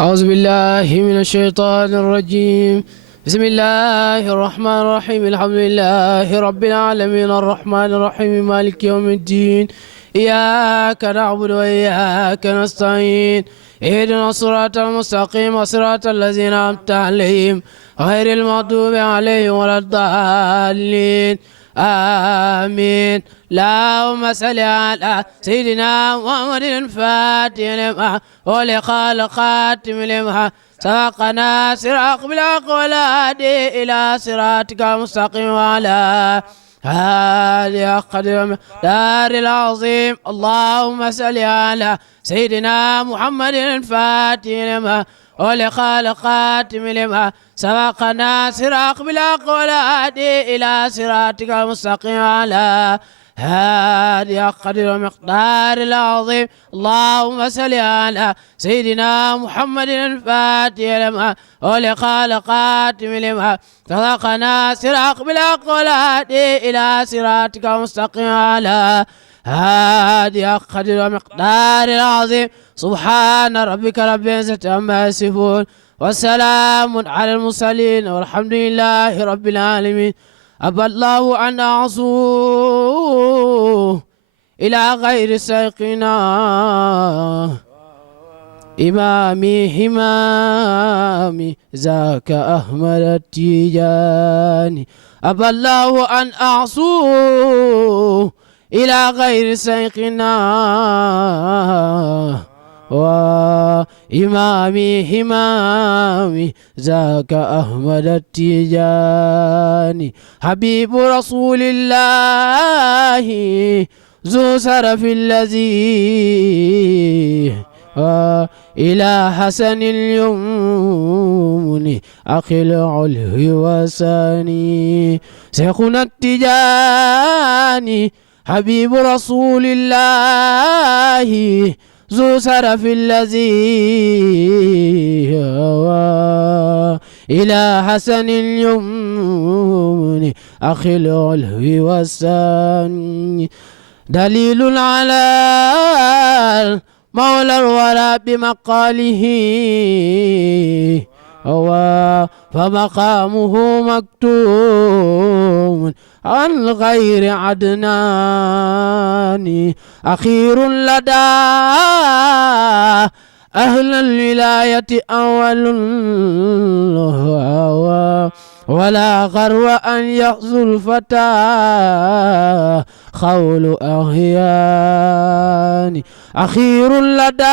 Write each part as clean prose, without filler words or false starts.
أعوذ بالله من الشيطان الرجيم. بسم الله الرحمن الرحيم. الحمد لله رب العالمين الرحمن الرحيم مالك يوم الدين. إياك نعبد وإياك نستعين. اهدنا الصراط المستقيم صراط الذين أنعمت عليهم غير المغضوب عليهم ولا الضالين. آمين. اللهم صل على سيدنا محمد الفاتح لما ولقال خاتم لما سبقنا صراط بالحق والهادي إلى صراطك المستقيم وعلى هذه قدر دار العظيم. اللهم صل على سيدنا محمد الفاتح لما ولقال خاتم لما سبقنا صراط بالحق والهادي إلى صراطك المستقيم وعلى هذه قدر مقدار العظيم. اللهم صل على سيدنا محمد الفاتح لما ولقال خاتم لما سبقنا صراط بالحق والهادي إلى صراطك المستقيم على هذه قدر مقدار العظيم. سبحان ربك رب العزة عما يصفون والسلام على المرسلين والحمد لله رب العالمين. أبى الله أن أعصوه إلى غير سيقنا إمامي ذاك أحمد التيجاني. أبى الله أن أعصوه إلى غير سيقنا وإمامي ذاك أحمد التيجاني. حبيب رسول الله ذو سرف الذي إلى حسن اليمن أخي العلو وساني. شيخنا التيجاني حبيب رسول الله ذو سرف الذي إلى حسن اليمن أخي العلو والسان. دليل على مولى الورى بمقاله فمقامه مكتوم عن غير عدنان. أخير لدى أهل الولاية أول ولا غرو أن يحظو الفتى خول أغيان. أخير لدى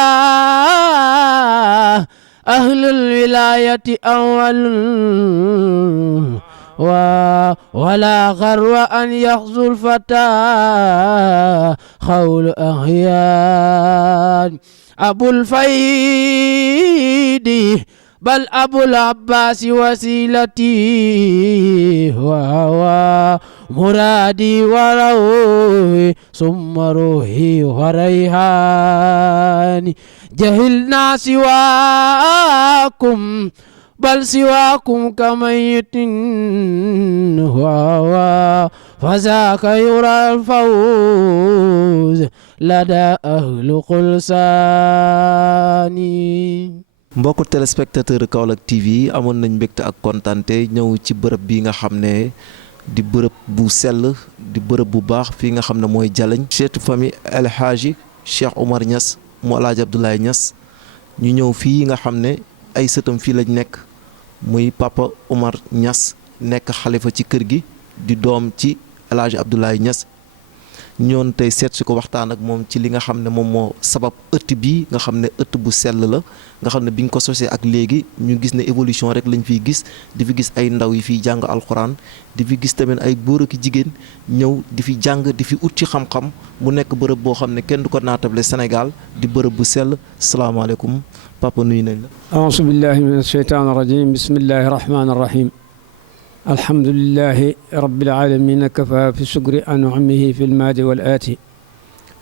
أهل الولاية أول ولا غرو أن يحظو الفتى خول أغيان. أبو الفيد بل أبو العباس وسيلتي وهو مرادي وروحي ثم روحي وريحاني. جهلنا سواكم بل سواكم كميت وهو فذاك يرى الفوز لدى أهل قلساني. mbokku téléspectateur Kaolack TV amoon nañ mbégte ak kontaante ñëw ci bërëb bi nga xam ne di bërëb bu sell di bërëb bu baax fii nga xam ne mooy Jalañ chetu famille El Hadji Cheikh Omar Niass mu Alaaji Abdoulaye Niass ñu ñëw fii nga xam ne ay sëtam fii lañ nekk muy Papa Omar Niass nekk xalifa ci kër gi di doom ci Alaaji Abdoulaye Niass ñoon tey seet si ko waxtaan ak moom ci li nga xam ne moom moo sabab ëtt bii nga xam ne ëtt bu sell la nga xam ne biñ ko sosee ak léegi ñu gis ne évolution rek lañ fiy gis di fi gis ay ndaw yi fiy jàng alxuraan di fi gis tamit ay góor ak jigéen ñëw di fi jàng di fi ut ci xam-xam mu nekk bërëb boo xam ne kenn du ko naatable Sénégal di bërëb bu sell. salaamaaleykum papa nuyu nañ la. auzu billahi min asheytaan irajim bismillahi rahmaani rahim. alhamdulillahi rabbil aalamiina kafa fi sukri an'amihi fi lmaadi wal aati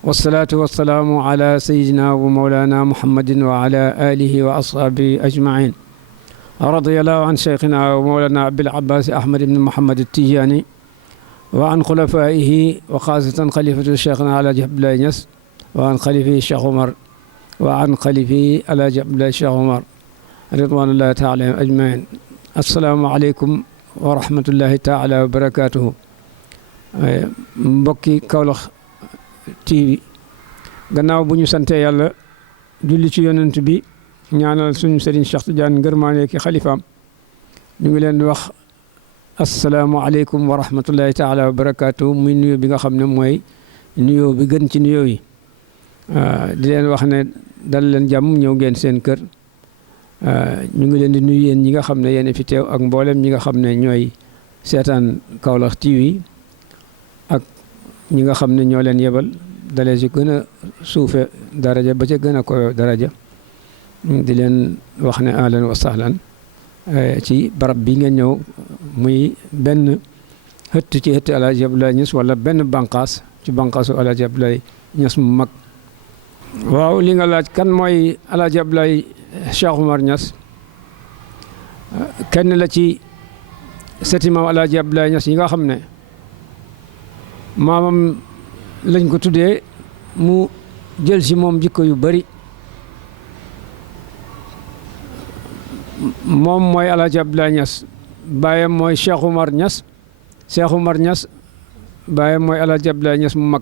wasalaatu wasalaamu ala sayidina wa mawlana muhammadin wa ala alihi wa ashaabihi ajmain. radiyallahu an cheikhina wa mawlana abil abbas ahmad ibn muhammad at-Tijaani wa an xulafaihi wa xaasatan xalifatu cheikhina Alaaji Abdoulaye Niass wa an xalifi Cheikh Omar wa an xalifi Alaaji Abdoulaye Cheikh Omar ridwanullahi taala ajmain. assalaamu aleykum wa rahmatullahi taala wa barakatuhu. mbokki Kaolack TV, gannaaw bu ñu sante yàlla julli ci yonent bi ñaanal suñu sëriñ Cheikh Tidiane ngërmaane ki xalifaam, ñu ngi leen di wax assalaamu aleykum wa rahmatullahi taala wa barakatuhu. muy nuyoo bi nga xam ne mooy nuyoo bi gën ci nuyoo yi. di leen wax ne dal leen jàmm, ñëw ngeen seen kër. ñu ngi leen di nuyu yéen ñi nga xam ne yéen fi teew ak mboolem ñi nga xam ne ñooy seetaan Kaolack TV ak ñi nga xam ne ñoo leen yebal dalee ci gën a suufe daraja ba ca gën a koyo daraja. di leen wax ne ahlan wa sahlan ci barab bi ngeen ñëw, muy benn xëtt ci xëtt El Hadj Abdoulaye Niass wala benn bànqaas ci bànqaasu El Hadj Abdoulaye Niass mu mag. waaw li nga laaj kan mooy El Hadj Abdoulaye Cheikh Oumar Niass, kenn la ci sëti maam El Hadj Abdoulaye Niass yi nga xam ne maamam lañ ko tuddee, mu jël si moom jikko yu bari. moom mooy El Hadj Abdoulaye Niass, baayam mooy Cheikh Oumar Niass. Cheikh Oumar Niass baayam mooy El Hadj Abdoulaye Niass mu mag.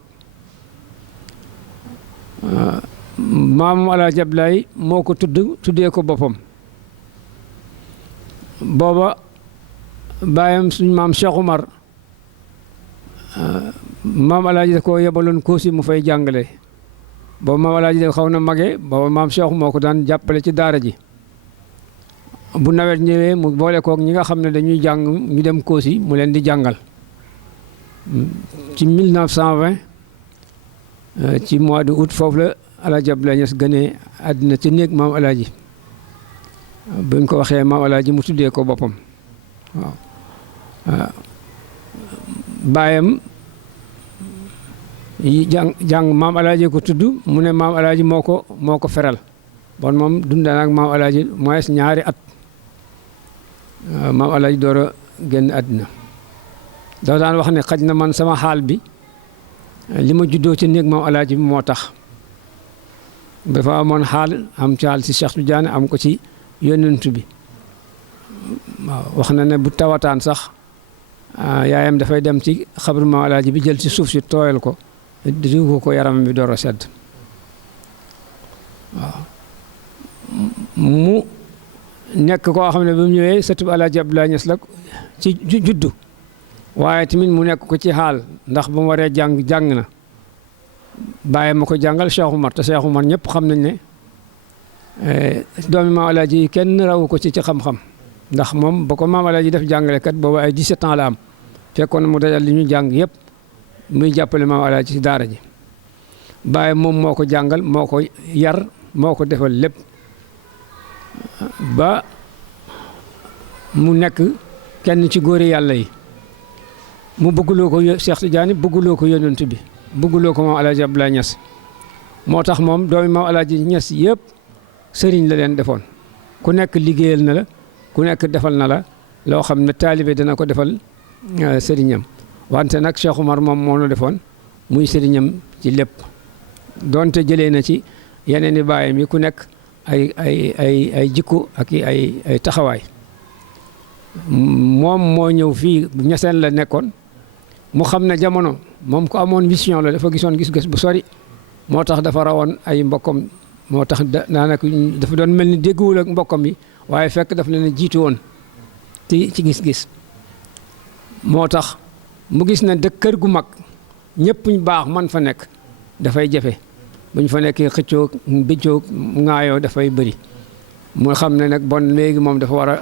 maamam El Hadj Abdoulaye moo ko tuddee ko boppam. booba baayam suñ maam Cheikh Oumar, maam El Hadj da koo yebaloon Koosi mu fay jàngale. booba maam El Hadj da xaw na magee, booba maam Cheikh moo ko daan jàppale ci daara ji. bu nawet ñëwee mu boole koog ñi nga xam ne dañuy jàng ñu dem Koosi mu leen di jàngal. ci 1920 ci mois de août foofu la El Hadj Abdoulaye Niass gënee àddina ci néeg maam El Hadj. buñ ko waxee maam El Hadj mu tuddee ko boppam. waaw baayam yi jàng maam El Hadj ko tudd, mu ne maam El Hadj moo ko feral. bon moom dund na ak maam El Hadj mooy ñaari at. maam El Hadj door a génn àddina. dafa daan wax ne xaj na man sama xaal bi li ma juddoo ci néeg maam El Hadj bi moo tax. dafa amoon xaal, am ci xaal si Cheikh Tidiane, am ko ci yonent bi. waaw wax na ne bu tawataan sax yaayam dafay dem ci xabru maam El Hadj bi jël ci suuf si tooyal ko diw ko yaram bi door a sedd. waaw mu nekk koo xam ne ba mu ñëwee sëtub El Hadj Abdoulaye Niass la ci juddu, waaye tamit mu nekk ko ci xaal ndax ba mu waree jàng na. bàyyi ma ko jàngal Cheikh Oumar, te Cheikh Oumar ñëpp xam nañ ne doomi maam El Hadj yi kenn rawu ko ci xam-xam. ndax moom ba ko maam El Hadj def jàngalekat boobu ay 17 ans la am, fekkoon mu dajal li ñu jàng yëpp muy jàppale maam El Hadj ci daara ji. bàyyi moom moo ko jàngal, moo ko yar, moo ko defal lépp ba mu nekk kenn ci góori yàlla yi. mu bëgguloo ko Cheikh Tidiane, bëgguloo ko yonent bi, bëgguloo ko maam El Hadj Abdoulaye Niass. moo tax moom doomi maam El Hadj Niass yëpp sëriñ la leen defoon. ku nekk liggéeyal na la, ku nekk defal na la loo xam ne taalibe dana ko defal sëriñam. wante nag Cheikh Oumar moom moo la defoon muy sëriñam ci lépp. donte jëlee na ci yeneen i baayam yi ku nekk ay jikko ak ay taxawaay. moom moo ñëw fii Niassène la nekkoon, mu xam ne jamono moom ko amoon vision la, dafa gisoon gis-gis bu sori. moo tax dafa rawoon ay mbokkam, moo tax daanaka dafa doon mel ni dégguwul ak mbokkam yi, waaye fekk daf leen a jiitu woon ci gis-gis. moo tax mu gis ne dëkk kër gu mag ñëpp ñu baax man fa nekk dafay jafe. bu ñu fa nekkee xëccoo bëccoo ŋaayoo dafay bëri. mu xam ne nag bon léegi moom dafa war a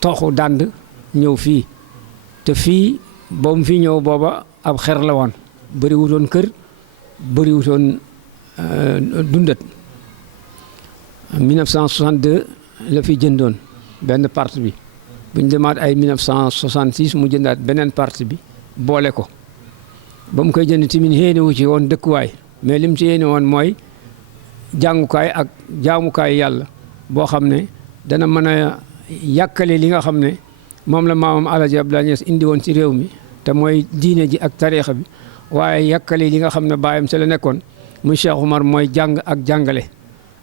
toxu dànd ñëw fii. te fii boobu fii ñëw booba ab xer la woon, bëri wutoon kër, bëri wutoon dundat. 1962 la fi jëndoon benn partie bi. bu ñu demaat ay 1966 mu jëndaat beneen partie bi boole ko. ba mu koy jënd tamit yéene wu ci woon dëkkuwaay, mais lim ci yéene woon mooy jàngukaay ak jaamukaay yàlla boo xam ne dana mën a yàkkale li nga xam ne moom la maamam El Hadj Abdoulaye Niass indi woon ci réew mi, te mooy diine ji ak tariixa bi. waaye yàkkale li nga xam ne baayam ci la nekkoon muy Cheikh Oumar, mooy jàng ak jàngale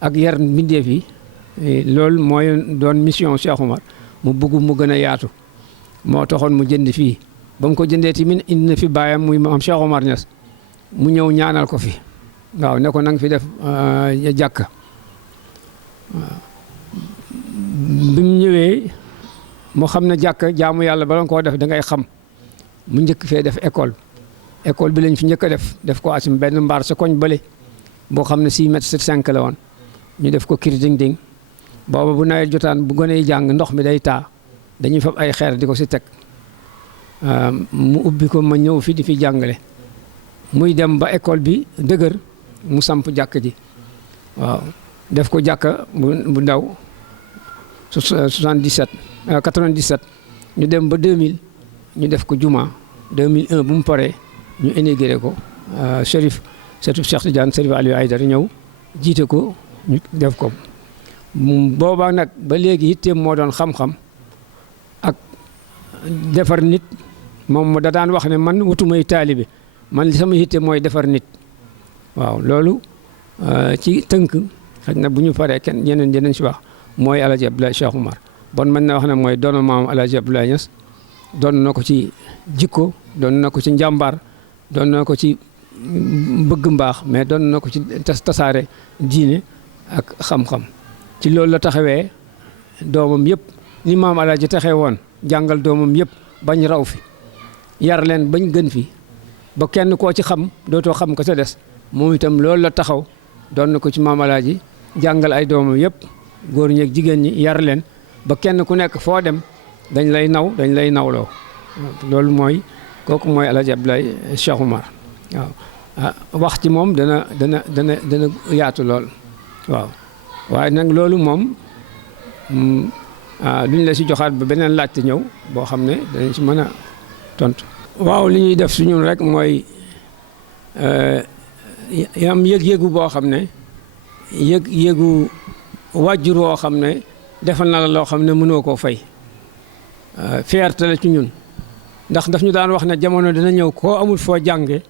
ak yar mbindeef yi loolu mooy doon mission Cheikh Oumar mu bëgg mu gën a yaatu moo taxoon mu jënd fii ba mu ko jëndee tamit indi na fi baayam muy maam Cheikh Oumar Niass mu ñëw ñaanal ko fi waaw ne ko nanga fi def jàkka waaw bi mu ñëwee mu xam ne jàkka jaamu yàlla bala nga koo def da ngay xam mu njëkk fee def école bi lañ fi njëkk a def ko asim benn mbaar sa koñ bële boo xam ne 6 mètres 5 la woon ñu def ko kir ding ding booba bu nawet jotaan bu gone yi jàng ndox mi day taa dañuy fab ay xeer di ko si teg mu ubbi ko ma ñëw fi di fi jàngale muy dem ba école bi dëgër mu samp jàkk ji waaw def ko jàkka bu ndaw 97 ñu dem ba 2000 ñu def ko juma 2001 bu mu paree ñu inauguré ko Chérif Cheikh Tidiane Chérif Aliou Aïdara ñëw jiite ko ñu def ko boobaa nag ba léegi itteem moo doon xam-xam ak defar nit moom da daan wax ne man wutumay taalibe man li sama yitte mooy defar nit waaw loolu ci tënk xëy na bu ñu paree kenn ñeneen dinañ si wax mooy El Hadj Abdoulaye Cheikh Oumar bon mën na wax ne mooy doon maam El Hadj Abdoulaye Niass doon na ko ci jikko doon na ko ci njàmbaar doon na ko ci bëgg mbaax mais doon na ko ci tasaare diine ak xam-xam ci loolu la taxawee doomam yëpp ni maam El Hadj taxee woon jàngal doomam yëpp bañ raw fi yar leen bañ gën fi ba kenn koo ci xam dootoo xam ko sa des moom itam loolu la taxaw doon na ko ci maam El Hadj jàngal ay doomam yëpp góor ñi ak jigéen ñi yar leen ba kenn ku nekk foo dem dañ lay nawloo loolu mooy kooku mooy El Hadj Abdoulaye Cheikh Oumar waaw wax ci moom dana yaatu lool waaw waaye nag loolu moom luñ la si joxaat ba beneen laajte ñëw boo xam ne danañ si mën a tontu. waaw li ñuy def su ñun rek mooy am yëg-yëgu boo xam ne yëgu wàjjur woo xam ne defal na la loo xam ne mënoo koo fay fierté la ci ñun ndax daf ñu daan wax ne jamono dina ñëw koo amul foo jànge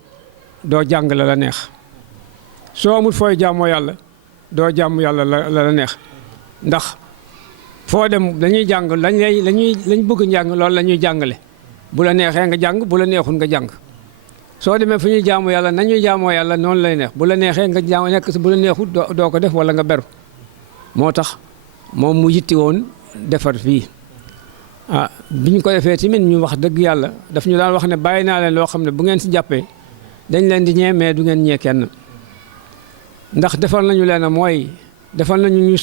doo jàng la neex soo amul fooy jaamoo yàlla doo jaamu yàlla la neex ndax foo dem dañuy jàng lañ bëgg njàng loolu la ñuy jàngale bu la neexee nga jàng bu la neexul nga jàng soo demee fu ñuy jaamu yàlla nañuy jaamoo yàlla noonu lay neex bu la neexee nga jaam nekk si bu la neexul doo ko def wala nga beru moo tax moom mu yitti woon defar fii bi ñu ko defee tamit ñu wax dëgg yàlla daf ñu daan wax ne bàyyi naa leen loo xam ne bu ngeen si jàppee dañ leen di ñee mais du ngeen ñee kenn ndax defal nañu leen mooy defal nañu ñu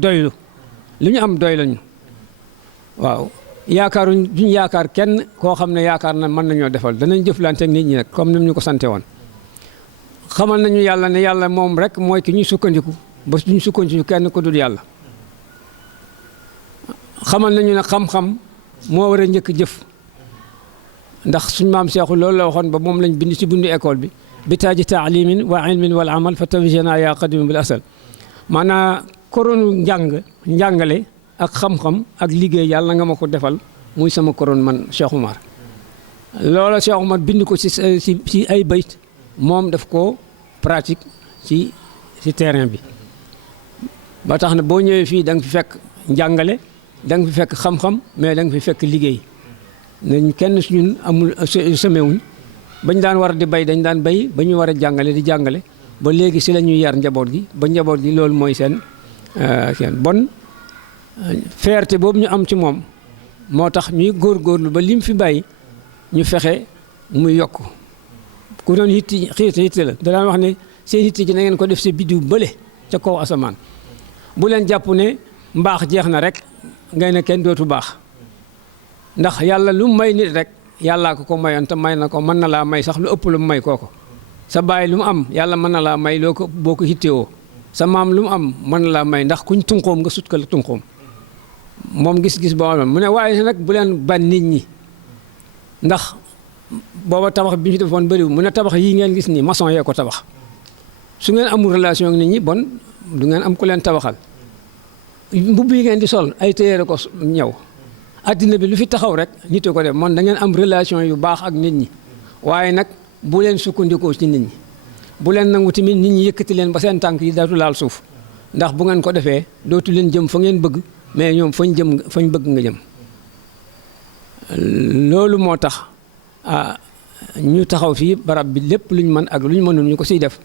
doylu li ñu am doy lañu waaw duñ yaakaar kenn koo xam ne yaakaar na mën nañoo defal danañ jëflante ak nit ñi nag comme ni ñu ko sante woon xamal nañu yàlla ne yàlla moom rek mooy ki ñuy sukkandiku ba duñ sukkandiku kenn ko dul yàlla xamal nañu ne xam-xam moo war a njëkk jëf ndax suñ maam Seexu loolu la waxoon ba moom lañ bind ci bundu école bi bi taaji taalimin wa ilmin wal amal fa tawjana yaa qadim bil asal maanaam koronu njàngale ak xam-xam ak liggéey yàlla nga ma ko defal muy sama koron man Cheikh Oumar loola Cheikh Oumar bind ko ci ay bayt moom daf ko pratique ci terrain bi ba tax na boo ñëwee fii da nga fi fekk njàngale da nga fi fekk xam-xam mais da nga fi fekk liggéey nañ kenn suñun amul semewuñ bañ daan war di bay dañ daan bay ba ñu war a jàngale di jàngale ba léegi si la ñuy yar njaboot gi ba njaboot gi loolu mooy seen bon fierté boobu ñu am ci moom moo tax ñuy góorgóorlu ba lim fi bàyyi ñu fexe muy yokk ku doon yitte la da daan wax ne seen yitte ji na ngeen ko def si biddiw bële ca kaw asamaan bu leen jàpp ne mbaax jeex na rek ngay ne kenn dootu baax ndax yàlla lu may nit rek yàllaa ko mayoon te may na ko mën na laa may sax lu ëpp lu mu may kooko sa baay lu mu am yàlla mën na laa may loo ko boo ko hittewoo sa maam lu mu am mën na laa may ndax kuñ tunqoom nga sut ko la tunqoom moom gis-gis boo xam ne mu ne waaye nag bu leen ban nit ñi ndax booba tabax bi ñu defoon bëriwul mu ne tabax yii ngeen gis nii maçon yee ko tabax su ngeen amul relation ak nit ñi bon du ngeen am ku leen tabaxal mbubb yi ngeen di sol ay téyeere ko ñëw addina bi lu fi taxaw rek nit ko def man da ngeen am relation yu baax ak nit ñi waaye nag bu leen sukkandikoo ci nit ñi bu leen nangu tamit nit ñi yëkkati leen ba seen tànk yi dootu laal suuf ndax bu ngeen ko defee dootu leen jëm fa ngeen bëgg mais ñoom fañ bëgg nga jëm loolu moo tax ñu taxaw fii barab bi lépp luñ mën ak luñ mënul ñu ko siy def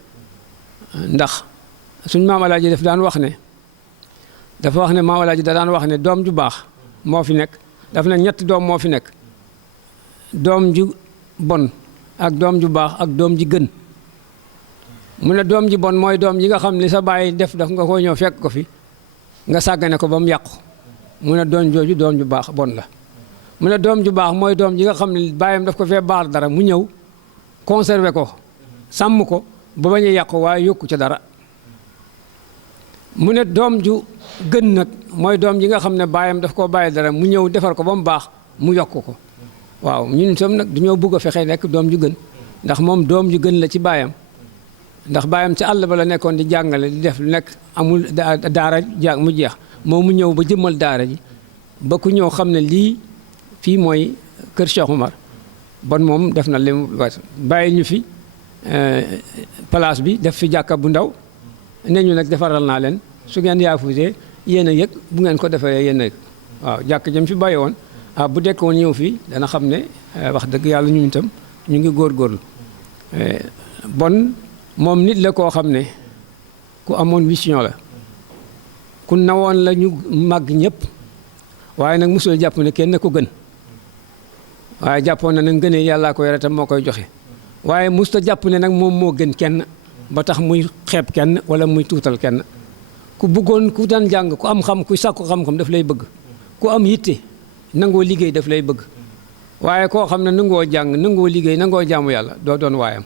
ndax suñ maam Alaaji daf daan wax ne dafa wax ne maam Alaaji da daan wax ne doom ju baax moo fi nekk dafa ne ñetti doom moo fi nekk doom ju bon ak doom ju baax ak doom ji gën mu ne doom ji bon mooy doom ji nga xam ne sa baay def nga ko ñëw fekk ko fi nga sàggane ko ba mu yàqu mu ne doom jooju doom ju baax bon la mu ne doom ju baax mooy doom ji nga xam ne baayam daf ko fee baar dara mu ñëw conserver ko sàmm ko ba bañ a yàqu waaye yokku ca dara mu ne doom ju gën nag mooy doom ji nga xam ne baayam daf koo bàyyi dara mu ñëw defar ko ba mu baax mu yokk ko waaw ñun itam nag dañoo bëgg a fexe nekk doom ju gën ndax moom doom ju gën la ci baayam ndax baayam ca àll ba la nekkoon di jàngale di def lu nekk amul daara jàng mu jeex moom mu ñëw ba jëmmal daara ji ba ku ñëw xam ne lii fii mooy kër Cheikh Oumar bon moom def na li mu bàyyi ñu fi place bi def fi jàkka bu ndaw ne ñu nag defaral naa leen su ngeen yaafusee yéen a yëg bu ngeen ko defee yéen a yëg waaw jàkk jëm fi bàyyi woon bu dekk woon ñëw fii dana xam ne wax dëgg yàlla ñu itam ñu ngi góorgóorlu bon moom nit la koo xam ne ku amoon vision la ku nawoon la ñu màgg ñëpp waaye nag mosul jàpp ne kenn ko gën waaye jàppoon na nag ngënee yàllaa ko yore tam moo koy joxe waaye musta jàpp ne nag moom moo gën kenn ba tax muy xeeb kenn wala muy tuutal kenn ku bëggoon ku daan jàng ku am xam ku sàkku xam-xam daf lay bëgg ku am yitte nangoo liggéey daf lay bëgg waaye koo xam ne nangoo jàng nangoo liggéey nangoo jaamu yàlla doo doon waayam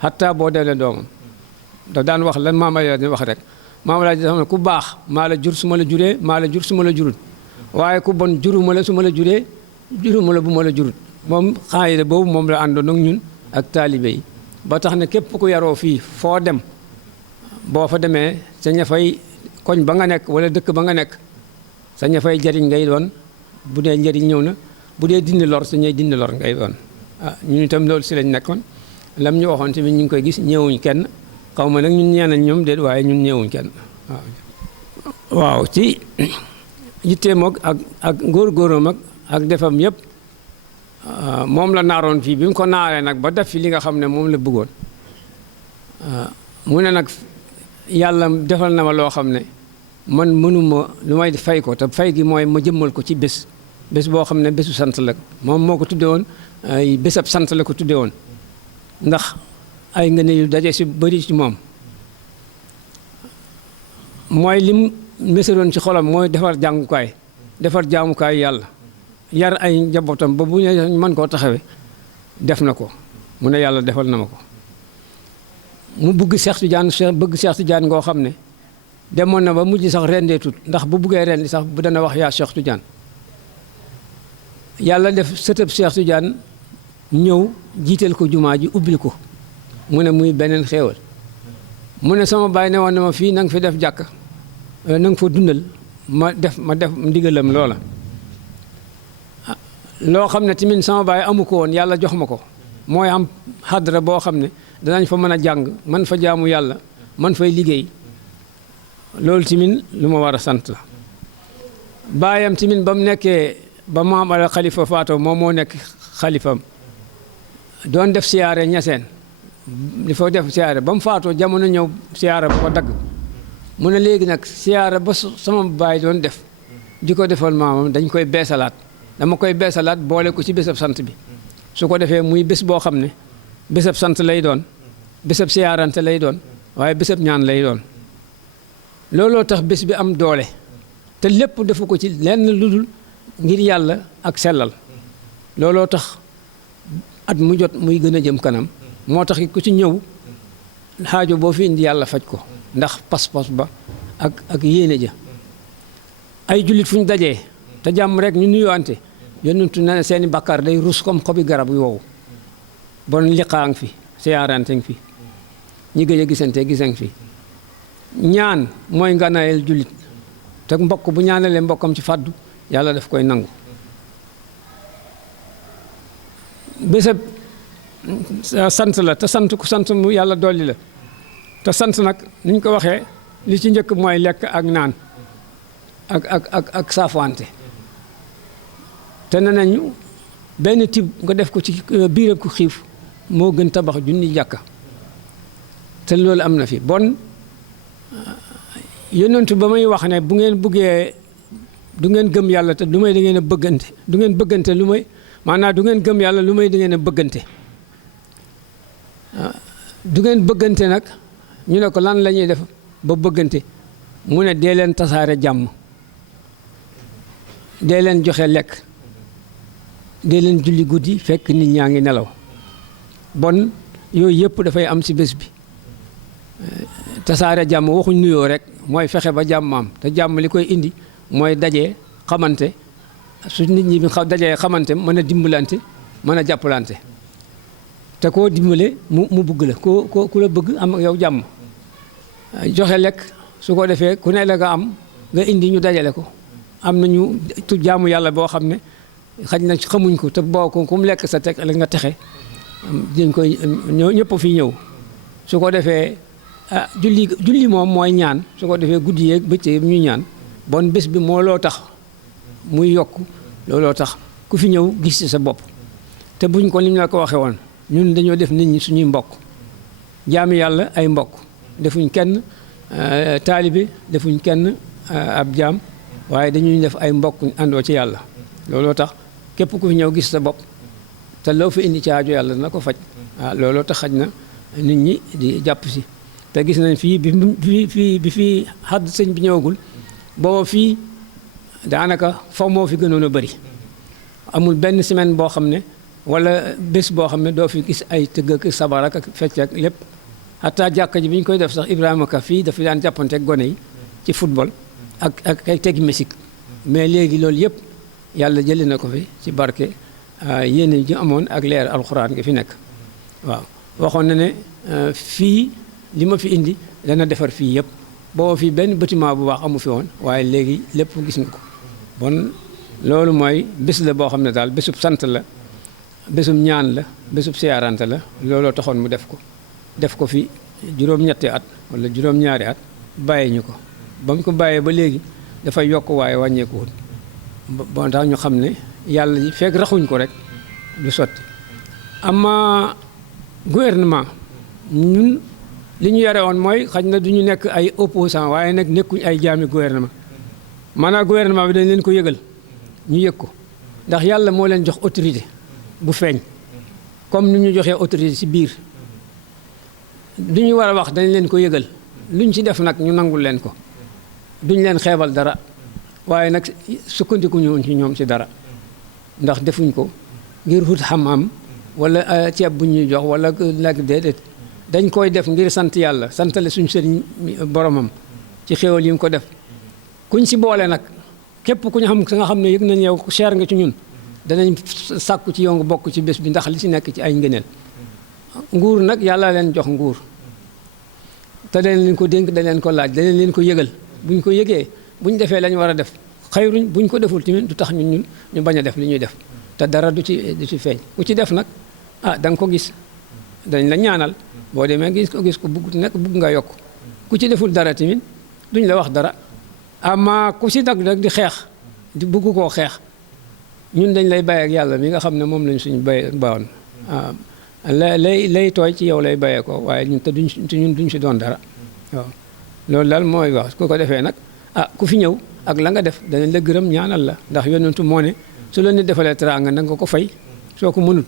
hatta boo deelee doomam da daan wax lan maam Alaaji wax rek maam Alaaji dafa ne ku baax maa la jur su ma la juree maa la jur su ma la jurul waaye ku bon juruma la su ma la juree juruma la bu ma la jurut moom xaayida boobu moom la àndoon ak ñun ak taalibe yi ba tax ne képp ku yaroo fii foo dem boo fa demee sa ña fay koñ ba nga nekk wala dëkk ba nga nekk sa ña fay jariñ ngay doon bu dee njëriñ ñëw na bu dee dindi lor sa ñay dindi lor ngay doon ñun itam loolu si lañ nekkoon lam ñu waxoon tamit ñu ngi koy gis ñeewuñ kenn xaw ma nag ñun ñeenañ ñoom déet waaye ñun ñeewuñ kenn waaw ci yitteem ak góor-góoram ak defam yëpp moom la naaroon fii bi mu ko naaree nag ba def fi li nga xam ne moom la bëggoon mu ne nag yàlla defal na ma loo xam ne man mënuma lu may fay ko te fay gi mooy ma jëmmal ko ci bés boo xam ne bésu sant la moom moo ko tudde woon ay bésab sant la ko tudde woon ndax ay ngëneel yu daje si bëri ci moom mooy lim mésaroon ci xolam mooy defar jàngukaay defar jaamukaay yàlla yar ay njabootam ba bu ñu mën koo taxawee def na ko mu ne yàlla defal na ma ko mu bëgg Cheikh Tidiane bëgg Cheikh Tidiane ngoo xam ne demoon na ba mujj sax rendee tut ndax bu buggee rendi sax bu dana wax yaa Cheikh Tidiane yàlla def sëtëb Cheikh Tidiane ñëw jiiteel ko jumaa ji ubbil ko mu ne muy beneen xéewal mu ne sama baay ne woon na ma fii na nga fi def jàkk na nga fa dundal ma def ndigalam loola loo xam ne tamit sama baay amu ko woon yàlla jox ma ko mooy am xadra boo xam ne danañ fa mën a jàng man fa jaamu yàlla man fay liggéey loolu tamit lu ma war a sant la baayam tamit ba mu nekkee ba maam al xalifa faatoo moom moo nekk xalifam doon def siyaare ñaseen di fa def siyaare ba mu faatoo jamono ñëw siyaare ba ko dagg mu ne léegi nag siyaare ba sama baay doon def di ko defal maamam dañ koy beesalaat dama koy beesalaat boole ko ci bésab sant bi su ko defee muy bés boo xam ne bésab sant lay doon bésab siyaarante lay doon waaye bésab ñaan lay doon looloo tax bés bi am doole te lépp defu ko ci lenn lu dul ngir yàlla ak sellal looloo tax at mu jot muy gën a jëm kanam moo tax ku ci ñëw xaajo boo fi indi yàlla faj ko ndax pas-pas ba ak yéene ja ay jullit fu ñu dajee te jàmm rek ñu nuyuwante yonentu ne seeni bàkkaar day rus comme xobi garab yu wow bon liqaa ngi fi siyaarante ngi fi ñi gëj a gisante gisang fi ñaan mooy ngànnaayal jullit te mbokk bu ñaanalee mbokkam ci fàddu yàlla daf koy nangu bésab sant la te sant ku sant mu yàlla dolli la te sant nag ni ñu ko waxee li ci njëkk mooy lekk ak naan ak saafante te ne nañu benn tib nga def ko ci biiram ku xiif moo gën tabax junni jàkka te loolu am na fi bon yonentu ba muy wax ne bu ngeen bëggee du ngeen gëm yàlla te du may da ngeen a bëggante du ngeen bëggante lu may maanaam du ngeen gëm yàlla lu may da ngeen a bëggante du ngeen bëggante nag ñu ne ko lan la ñuy def ba bëggante mu ne dee leen tasaare jàmm dee leen joxe lekk dee leen julli guddi fekk nit ñaa ngi nelaw bon yooyu yëpp dafay am ci bés bi tasaare jàmm waxuñ nuyoo rek mooy fexe ba jàmm am te jàmm li koy indi mooy dajee xamante su nit ñi dajee xamante mën a dimbalante mën a jàppalante te koo dimbale mu bëgg la ku la bëgg am ak yow jàmm joxe lekk su ko defee ku ne la nga am nga indi ñu dajale ko am nañu tu jaamu yàlla boo xam ne xaj na xamuñ ko te boo ko ku mu lekk sa teg la nga texe dañ koy ñëpp fi ñëw su ko defee julli moom mooy ñaan su ko defee guddi yeeg bëccëg ñu ñaan bon bés bi moo loo tax muy yokk looloo tax ku fi ñëw gis ci sa bopp te buñ ko ni ñu la ko waxee woon ñun dañoo def nit ñi suñuy mbokk jaami yàlla ay mbokk defuñ kenn taalibe defuñ kenn ab jaam waaye dañuy def ay mbokk àndoo ci yàlla looloo tax képp ku fi ñëw gis sa bopp te loo fi indi ci aajo yàlla dina ko faj looloo tax xaj na nit ñi di jàpp si te gis nañ fii bi fii xadd sëñ bi ñëwagul booba fii daanaka faw moo fi gënoon a bëri amul benn semaine boo xam ne wala bés boo xam ne doo fi gis ay tëgg ak sabar ak fecc ak lépp hatta jàkka ji bi ñu koy def sax Ibrahima Ka fii dafa daan jàppante ak gone yi ci football ak ay tegi musique mais léegi loolu yëpp yàlla jëlee na ko fi ci barke yéene ji amoon ak leer alxuraan gi fi nekk waaw waxoon na ne fii li ma fi indi dana defar fii yëpp booba fii benn bâtiment bu baax amu fi woon waaye léegi lépp gis nga ko bon loolu mooy bés la boo xam ne daal bésub sant la bésub ñaan la bésub siyaarante la looloo taxoon mu def ko fi juróom-ñetti at wala juróom-ñaari at bàyyi ñu ko ba mu ko bàyyee ba léegi dafay yokk waaye wàññeekuwut bon tax ñu xam ne yàlla ji fekk raxuñ ko rek du sotti ama gouvernement ñun li ñu yore woon mooy xaj na du ñu nekk ay opposant waaye nag nekkuñ ay jaami gouvernement maanaam gouvernement bi dañ leen ko yëgal ñu yëg ko ndax yàlla moo leen jox autorité bu feeñ comme ni ñu joxee autorité ci biir du ñu war a wax dañ leen ko yëgal luñ ci def nag ñu nangul leen ko duñ leen xeebal dara waaye nag sukkandiku ñu ci ñoom ci dara ndax defuñ ko ngir wut xam-xam wala ceeb bu ñuy jox wala nag déedéet dañ koy def ngir sant yàlla santale suñu sëriñ boromam ci xéwal yi mu ko def kuñ si boole nag képp ku ñu xam nga xam ne yëg nañ yow cher nga ci ñun danañ sàkku ci yow nga bokk ci bés bi ndax li ci nekk ci ay ngëneel nguur nag yàlla leen jox nguur te dañ leen ko dénk dañ leen ko laaj dañ leen ko yëgal buñ ko yëgee buñ defee lañ war a def xayruñ buñ ko deful tamit du tax ñun ñu bañ a def li ñuy def te dara du ci feeñ ku ci def nag da nga ko gis dañ la ñaanal boo demee gis ko bugg nekk bugg nga yokk ku ci deful dara tamit duñ la wax dara ama ku ci nag di xeex di bugg koo xeex ñun dañ lay bàyyi ak yàlla mi nga xam ne moom lañ suñu bayoon lay tooy ci yow lay bàyyee ko waaye ñun te ñun duñ si doon dara waaw loolu daal mooy wax ku ko defee nag ku fi ñëw ak la nga def danañ la gërëm ñaanal la ndax yonentu moo ne su la nit defalee teraanga nag nga ko fay soo ko mënut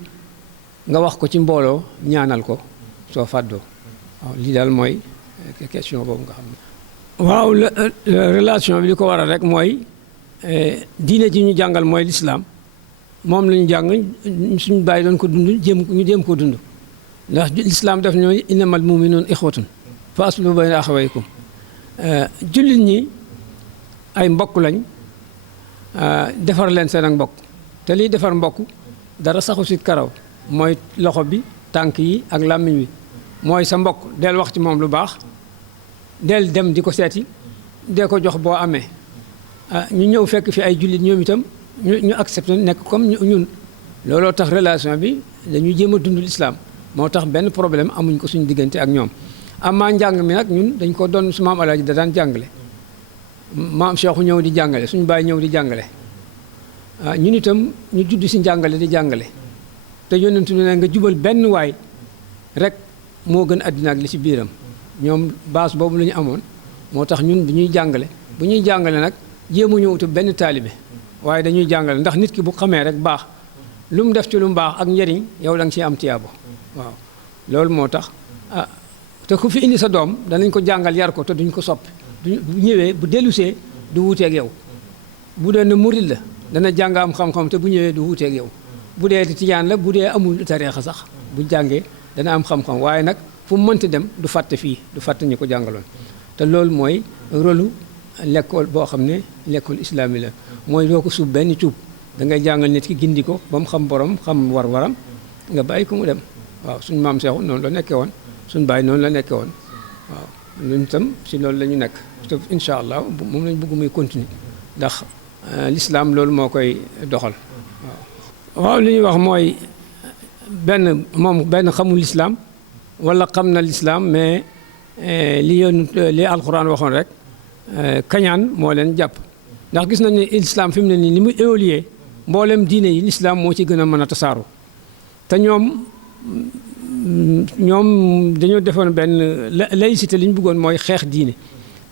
nga wax ko ci mbooloo ñaanal ko soo fàddoo waaw lii daal mooy question boobu nga xam ne waaw relation bi li ko waral rek mooy diine ji ñu jàngal mooy lislaam moom la ñu jàng suñu bàyyi doon ko dund ñu jéem ko dund ndax lislaam def ñoo innamal mu'minuuna ixwatun fa aslihu bayna axawaykum jullit ñi ay mbokk lañ defar leen seen ak mbokk te liy defar mbokk dara saxu si karaw mooy loxo bi tànk yi ak làmmiñ wi mooy sa mbokk del wax ci moom lu baax del dem di ko seeti dee ko jox boo amee ñu ñëw fekk fi ay jullit ñoom itam ñu accepté nekk comme ñun looloo tax relation bi dañuy jéem a dund l'islam moo tax benn problème amuñ ko suñu diggante ak ñoom amaa njàng mi nag ñun dañ ko doon su maam Alaaji da daan jàngale maam Cheikh ñëw di jàngale suñu baay ñëw di jàngale ñun itam ñu judd si njàngale di jàngale te yonent bi ne nga jubal benn waay rek moo gën àddina ak li ci biiram ñoom base boobu la ñu amoon moo tax ñun bu ñuy jàngale nag jéemuñu wutu benn taalibe waaye dañuy jàngale ndax nit ki bu xamee rek baax lu mu def ci lu mu baax ak njëriñ yow da nga ciy am tiyaabo waaw loolu moo tax te ku fi indi sa doom danañ ko jàngal yar ko te duñ ko soppi bu ñëwee bu dellusee du wuuteeg yow bu dee ne murid la dana jàng am xam-xam te bu ñëwee du wuuteeg yow bu dee tijaan la bu dee amul tariixa sax bu jàngee dana am xam-xam waaye nag fu mu mënti dem du fàtte fii du fàtte ñu ko jàngaloon te loolu mooy rôlu l'école boo xam ne l'école islamique la mooy doo ko suub benn cuub da ngay jàngal nit ki gindi ko ba mu xam borom xam war-waram nga bàyyi ko mu dem waaw suñu maam Seexu noonu la nekkee woon suñu baay noonu la nekkee woon waaw ñun itam si loolu la ñu nekk te incha allah moom lañ bëgg muy continuer ndax l'islam loolu moo koy doxal waaw li ñuy wax mooy benn xamul l'islam wala xam na l'islam mais li alxuraan waxoon rek kañaan moo leen jàpp ndax gis nañ ne l'islam fi mu ne nii ni muy évoluer mboolem diine yi l'islam moo ci gën a mën a tasaaru te ñoom dañoo defoon benn laïcité li ñu bëggoon mooy xeex diine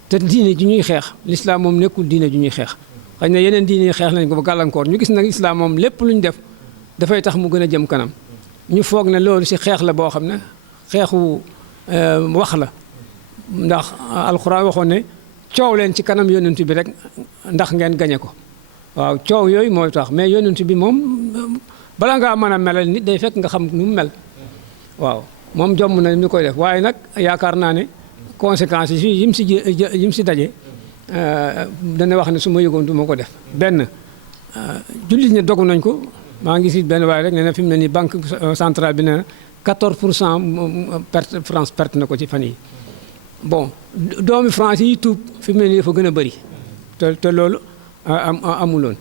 te diine ju ñuy xeex l'islam moom nekkul diine ju ñuy xeex xëy na yeneen diine yi xeex nañ ko ba gàllankoor ñu gis nag l'islam moom lépp lu ñu def dafay tax mu gën a jëm kanam ñu foog ne loolu ci xeex la boo xam ne xeexu wax la ndax alxuraan waxoon ne coow leen ci kanam yonent bi rek ndax ngeen gañe ko waaw coow yooyu mooy tax mais yonent bi moom bala ngaa mën a melal nit day fekk nga xam nu mu mel waaw moom jomm na ni koy def waaye nag yaakaar naa ne conséquences yi yim si daje dana wax ne su ma yëgoon du ma ko def benn jullit ñi dogu nañ ko maa ngi si benn waaye rek nee na fi mu ne nii banque centrale bi nee na 14% perte France perte na ko ci fan yi bon doomi France yi tuub fi mu ne nii dafa gën a bëri te loolu amuloon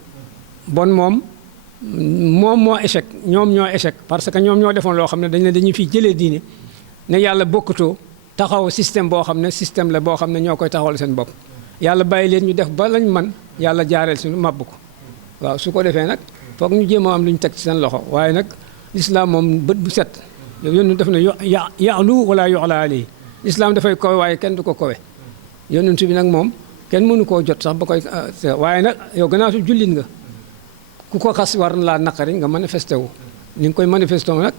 bon moom moo échec ñoom ñoo échec parce que ñoom ñoo defoon loo xam ne dañuy fi jëlee diine ne yàlla bokkutoo taxaw système boo xam ne système la boo xam ne ñoo koy taxawal seen bopp yàlla bàyyi leen ñu def ba lañ man yàlla jaareel suñu màbb ko waaw su ko defee nag foog ñu jéem a am lu ñu teg ci seen loxo waaye nag l'islam moom bët bu set yónnu def na ya'lu wala yu'la alayhi l'islam dafay kowe waaye kenn du ko kowe yonent bi nag moom kenn mënu koo jot sax ba koy waaye nag yow gannaaw su jullit nga ku ko xas war na laa naqari nga manifesté wu ni nga koy manifesté wu nag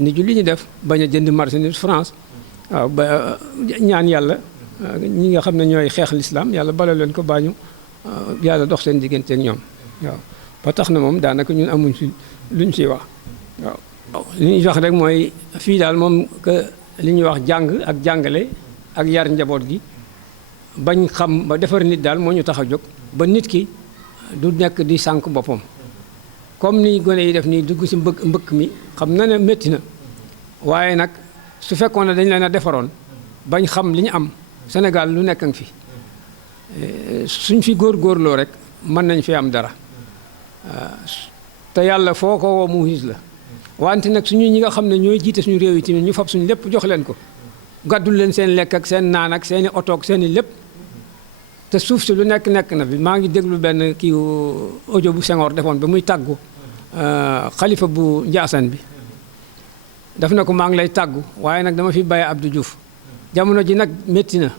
ni jullit ñi def bañ a jënd marchandise France waaw ba ñaan yàlla ñi nga xam ne ñooy xeex l'islam yàlla bala leen ko baañu yàlla dox seen diggante ak ñoom waaw ba tax na moom daanaka ñun amuñ fi luñ ciy wax waaw li ñuy wax rek mooy fii daal moom que li ñuy wax jàng ak jàngale ak yar njaboot gi bañ xam ba defar nit daal moo ñu tax a jóg ba nit ki du nekk di sànq boppam comme ni gone yi def nii dugg ci mbëkk mi xam na ne métti na waaye nag su fekkoon ne dañ leen a defaroon bañ xam li ñu am Sénégal lu nekk nga fi suñ fi góorgóorloo rek mën nañ fi am dara te yàlla foo ko woo mu gis la wante nag suñu ñi nga xam ne ñooy jiite suñu réew yi tamit ñu fab suñu lépp jox leen ko gàddul leen seen lekk ak seen naan ak seen i oto ak seen i lépp te suuf si lu nekk na bi maa ngi déglu benn kii audio bu Senghor defoon ba muy tàggu xalifa bu Njaasaan bi daf na ko maa ngi lay tàggu waaye nag dama fi bàyyi Abdou Diouf jamono ji nag métti na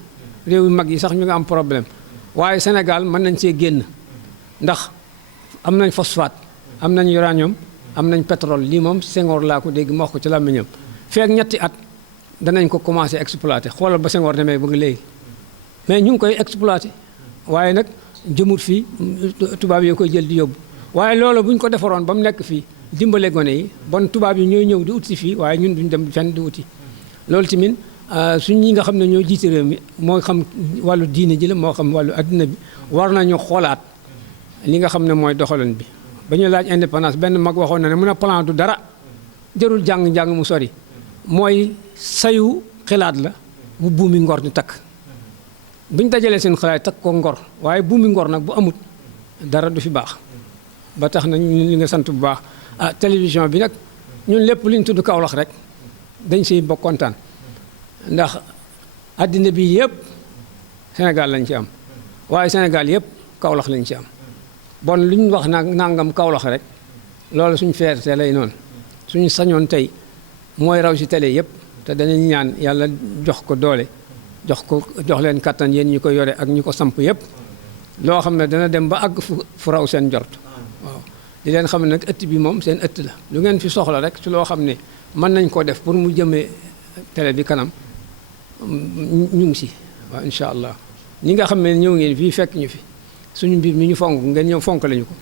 réew yu mag yi sax ñu nga am problème waaye Sénégal mën nañ see génn ndax am nañ phosphate am nañ uranium am nañ pétrole lii moom Senghor laa ko dégg ma wax ko ci làmmiñam feek ñetti at danañ ko commencé exploiter xoolal ba Senghor demee ba nga léegi mais ñu ngi koy exploiter waaye nag jëmut fii tubaab yi koy jël di yóbbu waaye loolu bu ñu ko defaroon ba mu nekk fii dimbale gone yi bon tubaab yi ñooy ñëw di uti fii waaye ñun duñ dem fenn di uti loolu tamit suñ ñi nga xam ne ñoo jiite réew mi moo xam wàllu diine ji la moo xam wàllu adduna bi war nañu xoolaat li nga xam ne mooy doxalin bi ba ñu laaj indépendance benn mag waxoon na ne mun a plan du dara jarul jàng mu sori mooy sayu xalaat la bu buumi ngor di takk bu ñu dajalee seen xalaat takk ko ngor waaye buumi ngor nag bu amut dara du fi baax ba tax na ñu li nga sant bu baax télévision bi nag ñun lépp li ñu tudd Kaolack rek dañ siy bokk kontaan ndax addina bi yëpp Sénégal lañ ci am waaye Sénégal yëpp Kaolack lañ ci am bon lu ñu wax nag nangam Kaolack rek loolu suñ fierté lay noonu suñu sañoon tey mooy raw ci télé yëpp te danañ ñaan yàlla jox ko doole jox leen kattan yéen ñu ko yore ak ñu ko samp yëpp loo xam ne dana dem ba àgg fu raw seen njort waaw di leen xam ne nag ëtt bi moom seen ëtt la lu ngeen fi soxla rek ci loo xam ne mën nañ ko def pour mu jëmee télé bi kanam ñu ngi si waaw incha allah ñi nga xam ne ñëw ngeen fii fekk ñu fi suñu mbir mi ñu fonk ngeen ñëw fonk lañu ko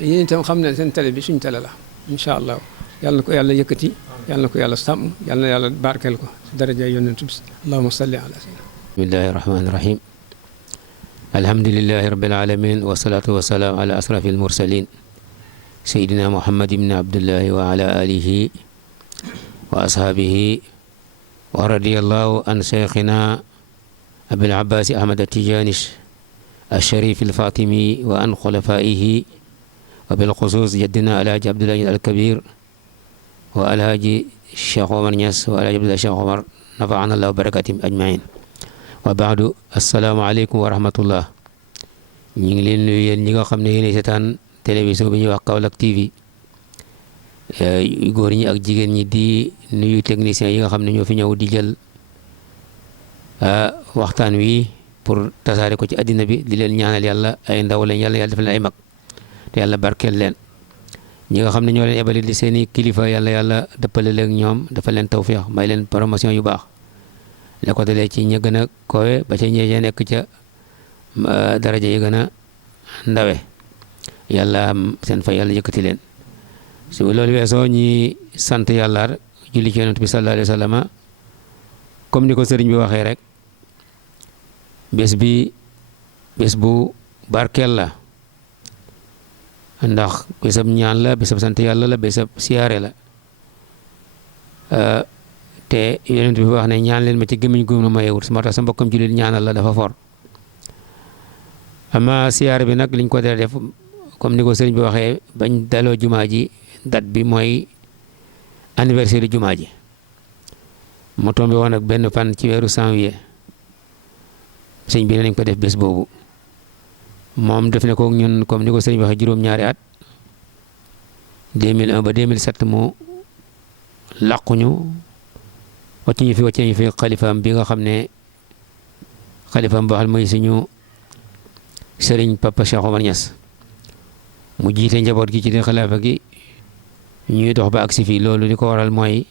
yéen itam xam ne seen télé bi suñu télé la incha allah yàlla na ko yàlla yëkkati yàlla na ko yàlla sàmm yàlla na yàlla barkeel ko si daraja yonent bi allahumma salli ala sayyidina bismillahi rahmani rahim alhamdulillahi rabbil alamin wasalaatu wasalaam ala asrafil mursalin sayyidina muhammad ibn abdullahi wa ala alihi wa ashaabihi wa radiyallahu an cheikhina abil abbasi ahmad atijani الشريف الفاطمي وعن خلفائه وبالخصوص جدنا الحاج عبد الله الكبير والحاج الشيخ عمر نياس والحاج عبد الله الشيخ عمر نفعنا الله وبركاتهم أجمعين وبعد السلام عليكم ورحمة الله ñu ngi leen nuyu yéen ñi nga xam ne yéen seetaan télévision bi ñuy wax Kaolack TV góor ñi ak jigéen ñi di nuyu techniciens yi nga xam ne ñoo fi ñëw di jël waxtaan wi pour tasaare ko ci àddina bi di leen ñaanal yàlla ay ndaw lañ yàlla def leen ay mag te yàlla barkeel leen ñi nga xam ne ñoo leen ebali di seeni kilifa yàlla dëppale leen ñoom dafa leen tawfeex may leen promotion yu baax la ko dalee ci ña gën a kowe ba ca ñee nekk ca daraja yi gën a ndawe yàlla seen fay yàlla yëkkati leen su loolu weesoo ñi sant yàlla julli ci yonent bi sallallahu alayhi wa sallam comme ni ko sëriñ bi waxee rek bés bu barkeel la ndax bésab ñaan la bésab sant yàlla la bésab siyaare la te yonent bi wax ne ñaan leen ma ci gémmiñ gu ma mayewut moo tax sa mbokkam jullit ñaanal la dafa for ama siyaare bi nag liñ ko dee def comme ni ko sëriñ bi waxee bañ daloo jumaa ji date bi mooy anniversaire jumaa ji mu tombé woon ak benn fan ci weeru janvier sëñ bi nañ ko def bés boobu moom def ne ko ñun comme ni ko sëñ bi waxee juróom-ñaari at 2001 ba 2007 mu làquñu wàcce ñu fi xalifaam bi nga xam ne xalifaam boo xam mooy suñu sëriñ Papa Cheikh Omar Niass mu jiite njaboot gi ci di xilaafa gi ñuy dox ba agsi fii loolu li ko waral mooy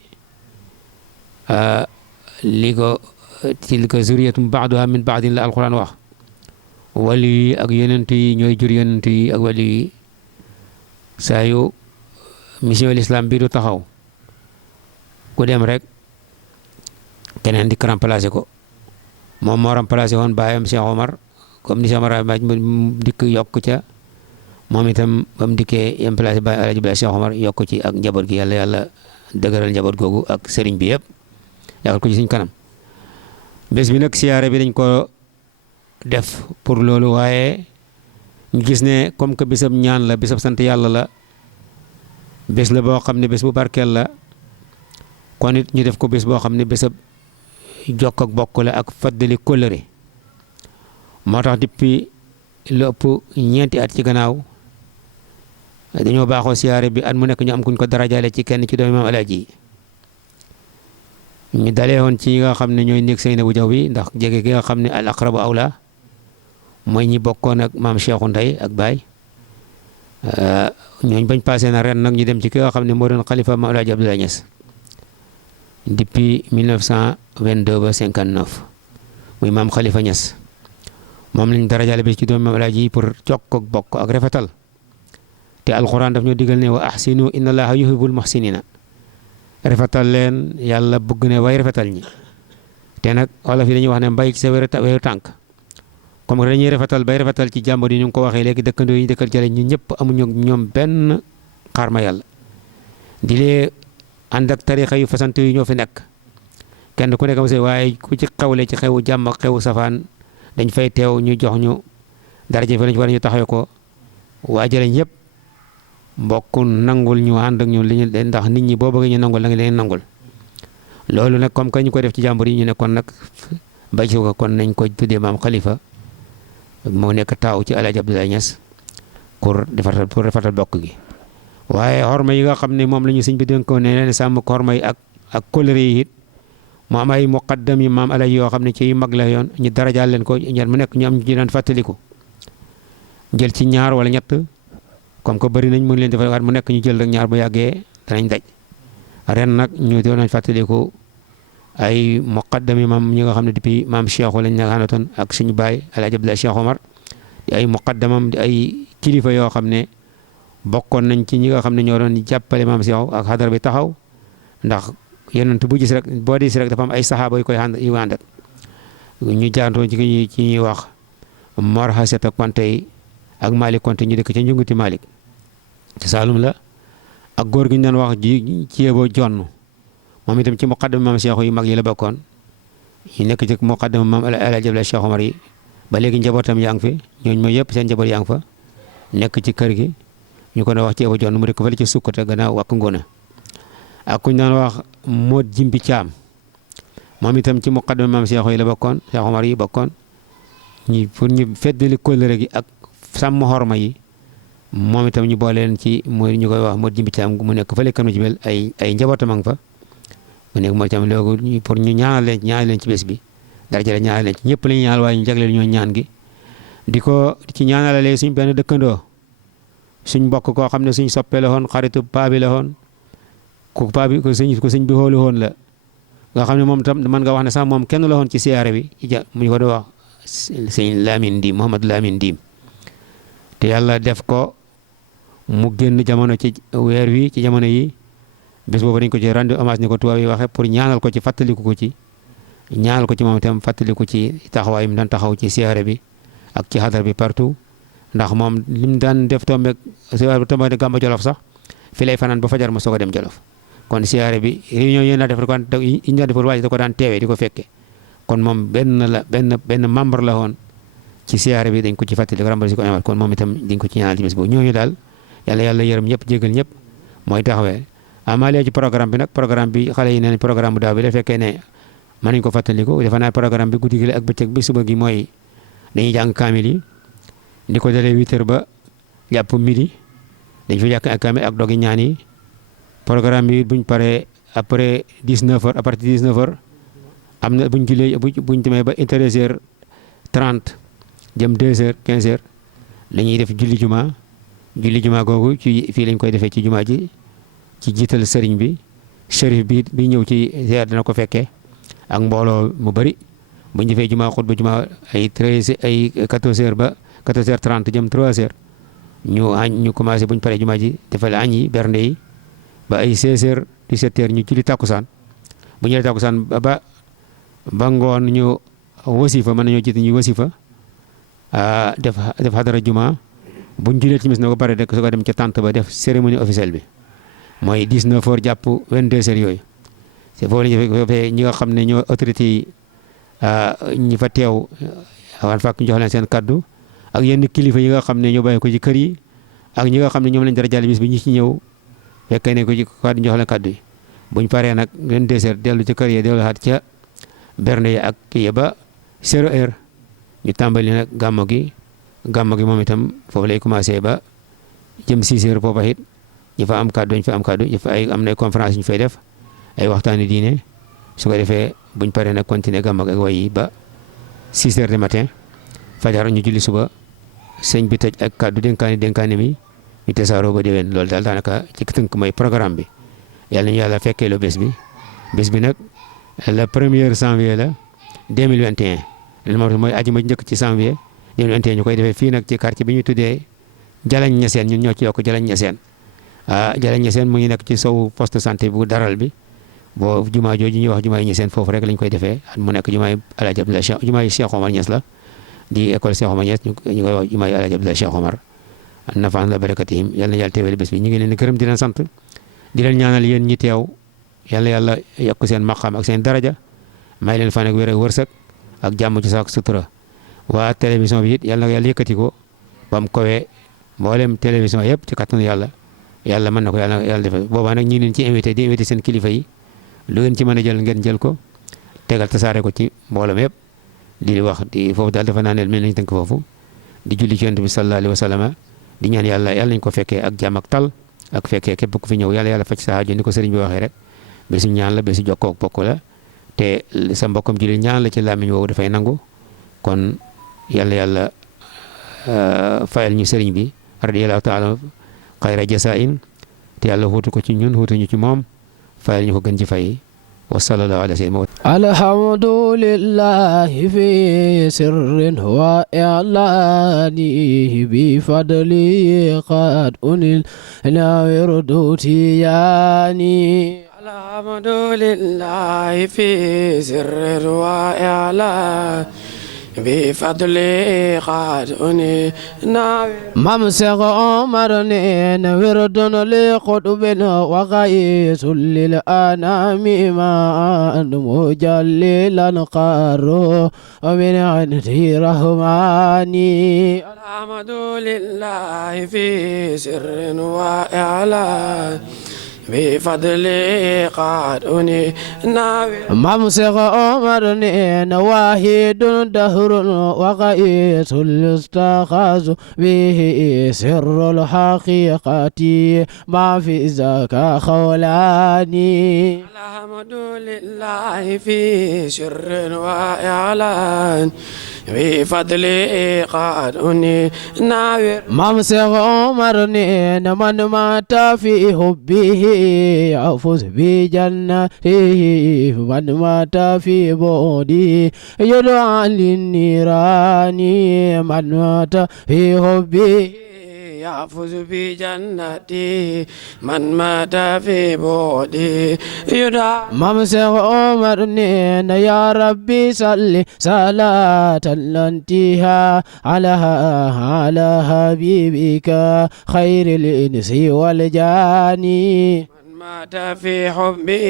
tilka zurriyatum ba'duha min ba'din la alquran wax wali yi ak yonent yi ñooy jur yonent yi ak wali yi saa yu mission l'islam bi du taxaw ku dem rek keneen di remplacer ko moom moo remplacer woon baayam Cheikh Omar comme ni Cheikh Omar mu dikk yokk ca moom itam ba mu dikkee yem placé baay Alaaji Abdoulaye Cheikh Omar yokk ci ak njaboot gi yàlla dëgëral njaboot googu ak sëriñ bi yëpp yàggal ko ci suñ kanam bés bi nag siyaare bi dañ ko def pour loolu waaye ñu gis ne comme que bésab ñaan la bésab sant yàlla la bés la boo xam ne bés bu barkeel la kon it ñu def ko bés boo xam ne bésab jokk ak bokk la ak faddali kóllëre moo tax depuis lu ëpp ñeenti at ci gannaaw dañoo baaxoo siyaare bi at mu nekk ñu am kuñ ko darajaale ci kenn ci doomi maam Alaaji ñu dalee woon ci nga xam ne ñooy nekk Seynabou Diaw bi ndax jege gi nga xam ne al aqrabu awla mooy ñi bokkoon ak maam Cheikhu Ndey ak Baay ñooñ bañ passé na ren nag ñu dem ci ki nga xam ne moo doon xalifa maam Alaaji Abdoulaye Niass depuis 1922 ba 59 muy maam Khalifa Niass moom lañ darajaale bi ci doomi maam Alaaji pour jokk ak bokk ak rafetal te alquran daf ñoo digal ne wa ahsinu inna allaha yuhibbul muhsinina rafetal leen yàlla bëgg ne way rafetal ñi te nag wolof yi dañuy wax ne mbay ci sa wéru tànk comme que dañuy rafetal bay rafetal ci jàmbur yi ñu ngi ko waxee léegi dëkkandoo yi ñu dëkkal jale ñi ñëpp amuñu ñoom benn xarma yàlla di lee ànd ak tarixa yu fasante yu ñoo fi nekk kenn ku nekk mos waaye ku ci xewle ci xewu jàmm ak xewu safaan dañ fay teew ñu jox ñu daraja fa lañ war ñu taxawee ko waajale ñëpp mbokk nangul ñu ànd ak ñu li ñu ndax nit ñi boo bëggee ñu nangul la nga leen nangul loolu nag comme que ñu ko def ci jàmbur yi ñu ne kon nag bay ko kon nañ ko tuddee maam Khalifa moo nekk taaw ci El Hadj Abdoulaye Niass pour defatal bokk gi. waaye xorma yi nga xam ne moom la ñu sëñ bi dénkoon ne leen sàmm xorma yi ak kóllëre yi it mu am ay muqaddam yi maam alay yoo xam ne ci mag la yoon ñu darajaal leen ko ñaar mu nekk ñu am ñu daan fàttaliku jël ci ñaar wala ñett comme que bëri nañ mën leen defal waat mu nekk ñu jël rek ñaar bu yàggee danañ daj ren nag ñu doon nañ fàttaliku ay muqaddam yi maam ñi nga xam ne depuis maam Cheikhou lañ naxaanatoon ak suñu baay El Hadj Abdoulaye Cheikh Omar di ay muqaddamam di ay kilifa yoo xam ne bokkoon nañ ci ñi nga xam ne ñoo doon jàppale maam Cheikh ak xadara bi taxaw ndax yonent bu gis rek boo di gis rek dafa am ay saxaaba yu koy àndat ñu jaantoo ci ñuy wax Mor Haseta Konte ak Malick Konte ñu dëkk ca Njunguti Malick ci Saalum la ak góor gi ñu doon wax ci yeboo jonn moom itam ci muqaddam maam Cheikh yu mag yi la bokkoon ñu nekk ci muqaddam maam El Hadj Abdoulaye Cheikh Omar yi ba léegi njabootam yaa ngi fi ñooñu mooy yëpp seen njaboot yaa ngi fa nekk ci kër gi ñu ko doon wax ci yeboo jonn mu dëkk fële ci sukkata gannaaw wàkk ngoona ak ku ñu doon wax Mod Jimbi Caam moom itam ci muqaddam maam Cheikh yi la bokkoon Cheikh Omar yi bokkoon pour ñu feddali kóllëre gi ak sàmm xorma yi moom itam ñu boole leen ci mooy ñu koy wax Mod Jimbi Caam mu nekk fële kanu ci mel ay njabootam a nga fa mu nekk moo itam léegi pour ñu ñaanal leen ci bés bi dara jële ñaanal leen ci ñëpp la ñu ñaanal waaye ñu jagleel ñoo ñaan gi di ko ci ñaanalalee suñ benn dëkkandoo suñ mbokk koo xam ne suñ soppee la woon xaritu paa bi la woon ku paa bi ko sëñ bi xoolu woon la nga xam ne moom tam mën nga wax ne sax moom kenn la woon ci siyaare bi mu ñu ko doon wax sëñ Lamine Ndim Mouhamad Lamine Ndim te yàlla def ko mu génn jamono ci weer wi ci jamono yi bés boobu dañ ko ci rendu hommage ni ko tubaab yi waxee pour ñaanal ko ci fàttaliku ko ci ñaanal ko ci moom itam fàttaliku ci taxawaay mi daan taxaw ci siyaare bi ak ci xadar bi partout ndax moom lim daan def tombe siyaare bi tombe Gàmba Jolof sax fi lay fanaan ba fajar ma soog a dem Jolof kon siyaare bi réunion yi daan def yi ñu daan defal waaye da ko daan teewee di ko fekke kon moom benn membre la woon ci siyaare bi dañ ko ci fàttali rambal si ko amal kon moom itam dañ ko ci ñaanal ci bés boobu ñooñu daal yàlla yërëm ñëpp jégal ñëpp mooy taxawee amaale ci programme bi nag programme bi xale yi nee nañ programme bu daaw bi la fekkee ne mën nañ ko fàttaliku defe naa programme bi guddi gi la ak bëccëg bi suba gi mooy dañuy jàng kaamil yi di ko dalee 8h ba jàpp midi dañ fi jàkk ak kaamil ak dogi ñaan yi programme bi buñ paree après 19h à partir de 19h am na buñ julee buñ demee ba 13h30 jëm 2h 15h la ñuy def julli juma googu ci fii lañ koy defee ci juma ji ci jiital sëriñ bi shérif bi ñëw ci ziar dina ko fekkee ak mbooloo mu bëri bu ñu defee juma xutba juma ay 14h ba 14h30 jëm 3h ñu commencé bu ñu paree juma ji defal añ yi bernde yi ba ay 16h 17h ñu julli takkusaan bu ñu julli takkusaan ba ngoon ñu wasifa mën nañoo jiite ñu wasifa def xadara juma bu ñu jullee timis na ko pare rek su ko dem ca tànt ba def cérémonie officielle bi mooy 19h jàpp 22h yooyu c'est foofu la ñu defee ñi nga xam ne ñoo autorité yi ñi fa teew waan fàkk ñu jox leen seen kaddu ak yenn kilifa yi nga xam ne ñoo bàyyi ko ci kër yi ak ñi nga xam ne ñoom lañ dara jàll bis bi ñi ci ñëw fekkee ne ko ci kaddu jox leen kaddu yi buñ paree nag 22h dellu ci kër yi dellu xaat ca berne yi ak kii ba 0h ñu tàmbali nag gàmmo gi moom itam foofu lay commencé ba jëm 6h foofa it ñu fa am kaddu ñu fa am na ay conférence ñu fay def ay waxtaani diine su ko defee buñ paree nag continuer gàmmo gi ak way yi ba 6h du matin fajar ñu julli suba sëñ bi tëj ak kaddu dénkaane mi ñu tasaaroo ba déwén loolu daal daanaka ci tënk mooy programme bi yàlla ñu yàlla fekkee loo bés bi nag le 1er janvier la 2021 loolu mooy ajuma njëkk ci janvier 2021 ñu koy defee fii nag ci quartier bi ñu tuddee Jalañ Ñaseen ñun ñoo ci yokk Jalañ Ñaseen Jalañ Ñaseen mu ngi nekk ci sowu poste santé bu daral bi boo jumaa jooju ñuy wax jumaa yi Ñaseen foofu rek lañ koy defee at mu nekk jumaa yi Alaaji Abdoulaye Cheikh jumaa yi Cheikh Omar Niass la di école Cheikh Omar Niass ñu koy wax jumaa yi Alaaji Abdoulaye Cheikh Omar nafaan la barakatihim yal na yàlla teewale bés bi ñu ngi leen di gërëm di leen sant di leen ñaanal yéen ñi teew yàlla yokk seen maqaam ak seen daraja may leen fan ak wér ak wërsëg ak jàmm ci saak sutura waa télévision bi it yàlla yëkkati ko ba mu kowee mboolem télévision yëpp ci kattanu yàlla mën na ko yàlla defal boobaa nag ñu ngi leen ci invité di invité seen kilifa yi lu ngeen ci mën a jël ngeen jël ko tegal tasaare ko ci mbooloo yëpp di wax di foofu daal dafa naaneel mel nañ tënk foofu di julli ci yonent bi sallallahu alayhi wa sallam di ñaan yàlla nañ ko fekkee ak jàmm ak tal ak fekkee képp ku fi ñëw yàlla faj sa aajo ni ko sëriñ bi waxee rek bi su ñaan la bi su jokkoo ak bokk la te sa mbokkam julli ñaan la ci làmmiñ woowu dafay nangu kon yàlla fayal ñu sëriñ bi radiyallahu taala xayra jasain te yàlla xuutu ko ci ñun xuutu ñu ci moom fayal ñu ko gën ci fay wa sallallahu ala sayyidina alhamdulillahi fi sirrin wa i'lani bi fadli qad unil la wirdu tiyani alhamdulillahi fi sirrin wa i'lani بفضل قادني مام سيغ عمر نين وردن لقطب وغيث للأنام ما مجللا قارو ومن عندي رحماني الحمد لله في سر وإعلان بفضل قادني مام سيغ عمر نين واحد دهر وغيث الاستخاذ به سر الحقيقة ما في ذاك خولاني الحمد لله في سر وإعلان بفضل قادني ناوير مام سيغ عمر نين من مات في حبه يفوز بجنته من مات في بعده يدعى للنيران من مات في حبه يفوز بجنته من مات في بعده يدعى مام سيغ عمر نين يا ربي صل صلاة لانتها على حبيبك خير الإنس والجاني مات في حبه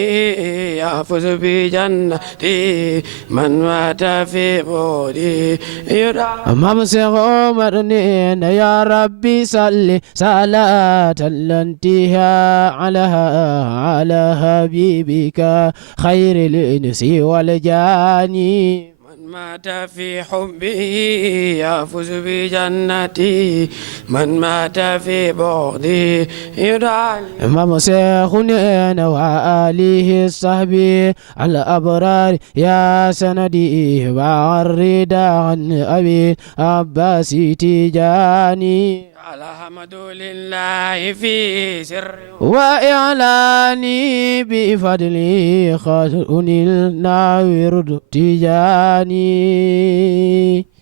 يفوز بجنته من مات في بعده يدعى مام سيغ عمر نين يا ربي صل صلاة لانتها على حبيبك خير الإنس والجاني مات في حبه يفوز بجنته من مات في بعده يدعى إمام شيخنا وآله الصحبي الأبرار يا سندي وعرضا عن أبي عباس تجاني الحمد لله في سر وإعلاني بفضلي خاتون الناوير تجاني